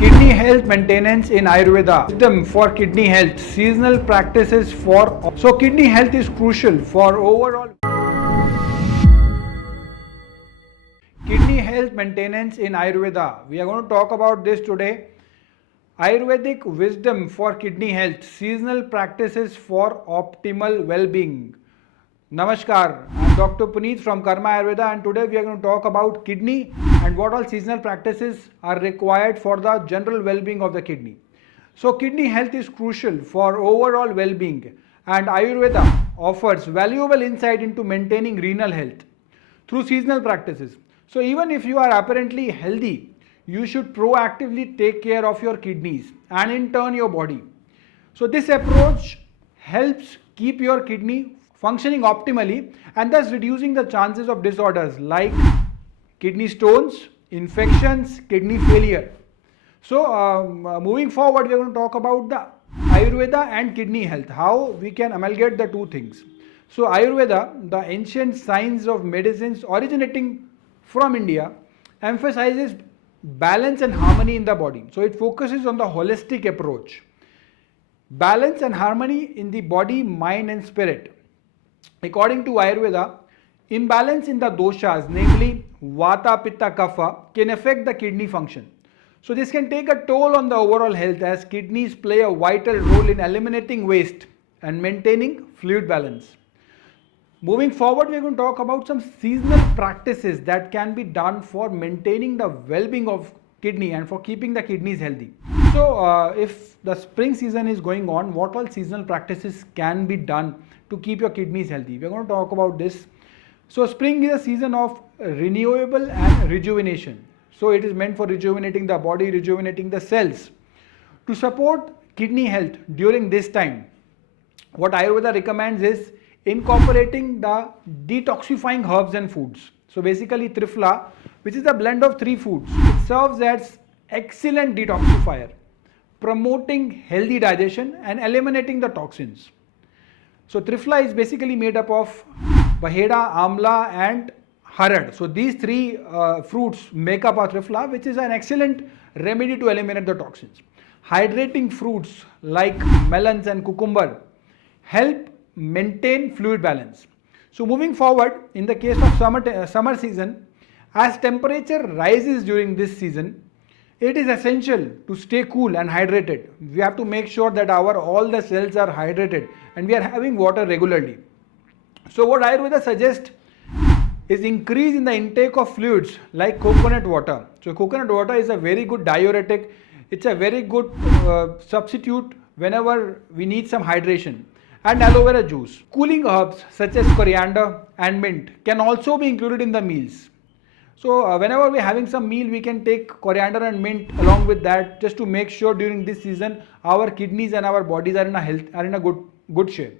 Kidney health maintenance in Ayurveda. Wisdom for kidney health. Seasonal practices for. So, kidney health is crucial for overall kidney health maintenance in Ayurveda. We are going to talk about this today. Ayurvedic wisdom for kidney health. Seasonal practices for optimal well-being. Namaskar, I am Dr. Puneet from Karma Ayurveda, and today we are going to talk about kidney and what all seasonal practices are required for the general well-being of the kidney. So kidney health is crucial for overall well-being, and Ayurveda offers valuable insight into maintaining renal health through seasonal practices. So even if you are apparently healthy, you should proactively take care of your kidneys and in turn your body. So this approach helps keep your kidney functioning optimally and thus reducing the chances of disorders like kidney stones, infections, kidney failure. So moving forward, we are going to talk about the Ayurveda and kidney health, how we can amalgamate the two things. So Ayurveda, the ancient science of medicines originating from India, emphasizes balance and harmony in the body. So it focuses on the holistic approach. Balance and harmony in the body, mind and spirit. According to Ayurveda, imbalance in the doshas, namely Vata, Pitta, Kapha, can affect the kidney function. So this can take a toll on the overall health as kidneys play a vital role in eliminating waste and maintaining fluid balance. Moving forward, we are going to talk about some seasonal practices that can be done for maintaining the well-being of kidney and for keeping the kidneys healthy. So if the spring season is going on, what all seasonal practices can be done to keep your kidneys healthy? We are going to talk about this. So spring is a season of renewable and rejuvenation. So it is meant for rejuvenating the body, rejuvenating the cells. To support kidney health during this time, what Ayurveda recommends is incorporating the detoxifying herbs and foods. So basically Trifla, which is a blend of 3 foods, it serves as excellent detoxifier, promoting healthy digestion and eliminating the toxins. So Trifla is basically made up of Baheda, Amla and Harad. So these 3 fruits make up a Trifla, which is an excellent remedy to eliminate the toxins. Hydrating fruits like melons and cucumber help maintain fluid balance. So moving forward, in the case of summer season, as temperature rises during this season, it is essential to stay cool and hydrated. We have to make sure that all the cells are hydrated and we are having water regularly. So what Ayurveda suggests is increase in the intake of fluids like coconut water. So coconut water is a very good diuretic. It's a very good substitute whenever we need some hydration. And aloe vera juice. Cooling herbs such as coriander and mint can also be included in the meals. So whenever we are having some meal, we can take coriander and mint along with that, just to make sure during this season our kidneys and our bodies are in a good shape.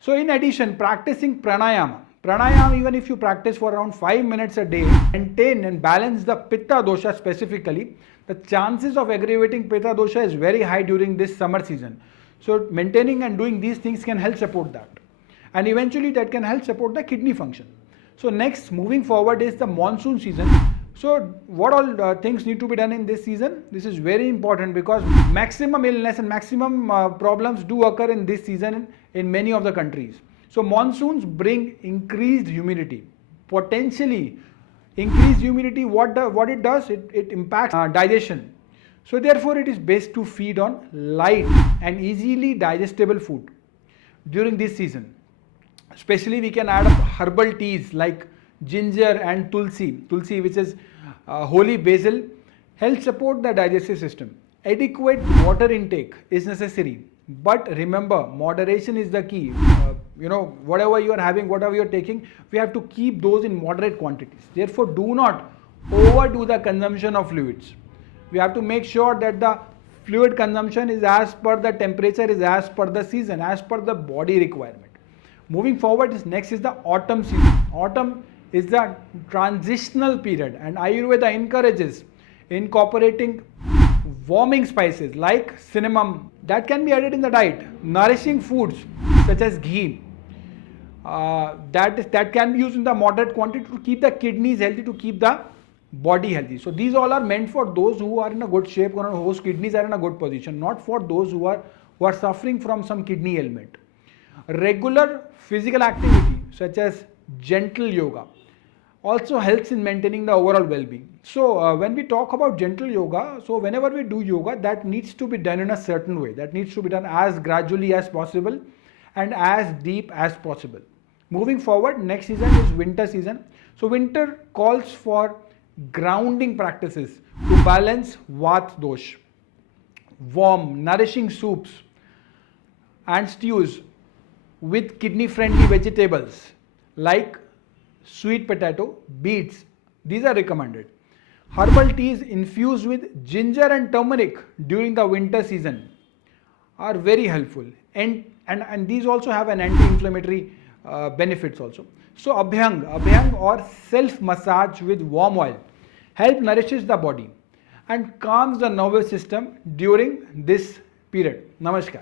So in addition, practicing pranayama. Pranayama, even if you practice for around 5 minutes a day, maintain and balance the Pitta dosha specifically, the chances of aggravating Pitta dosha is very high during this summer season. So maintaining and doing these things can help support that. And eventually that can help support the kidney function. So next, moving forward, is the monsoon season. So what all things need to be done in this season? This is very important because maximum illness and maximum problems do occur in this season in many of the countries. So monsoons bring increased humidity. Potentially increased humidity, what it does, it impacts digestion. So therefore it is best to feed on light and easily digestible food during this season. Especially we can add up herbal teas like ginger and tulsi. Tulsi, which is holy basil, helps support the digestive system. Adequate water intake is necessary. But remember, moderation is the key. Whatever you are having, whatever you are taking, we have to keep those in moderate quantities. Therefore, do not overdo the consumption of fluids. We have to make sure that the fluid consumption is as per the temperature, is as per the season, as per the body requirement. Moving forward, next is the autumn season. Autumn is the transitional period, and Ayurveda encourages incorporating warming spices like cinnamon that can be added in the diet. Nourishing foods such as ghee that can be used in the moderate quantity to keep the kidneys healthy, to keep the body healthy. So these all are meant for those who are in a good shape or whose kidneys are in a good position, not for those who are suffering from some kidney ailment. Regular physical activity such as gentle yoga also helps in maintaining the overall well-being. So when we talk about gentle yoga, so whenever we do yoga, that needs to be done in a certain way. That needs to be done as gradually as possible and as deep as possible. Moving forward, next season is winter season. So winter calls for grounding practices to balance Vat dosh. Warm, nourishing soups and stews with kidney-friendly vegetables like sweet potato, beets, these are recommended. Herbal teas infused with ginger and turmeric during the winter season are very helpful, and these also have an anti-inflammatory benefits also. So abhyang or self massage with warm oil help nourishes the body and calms the nervous system during this period. Namaskar.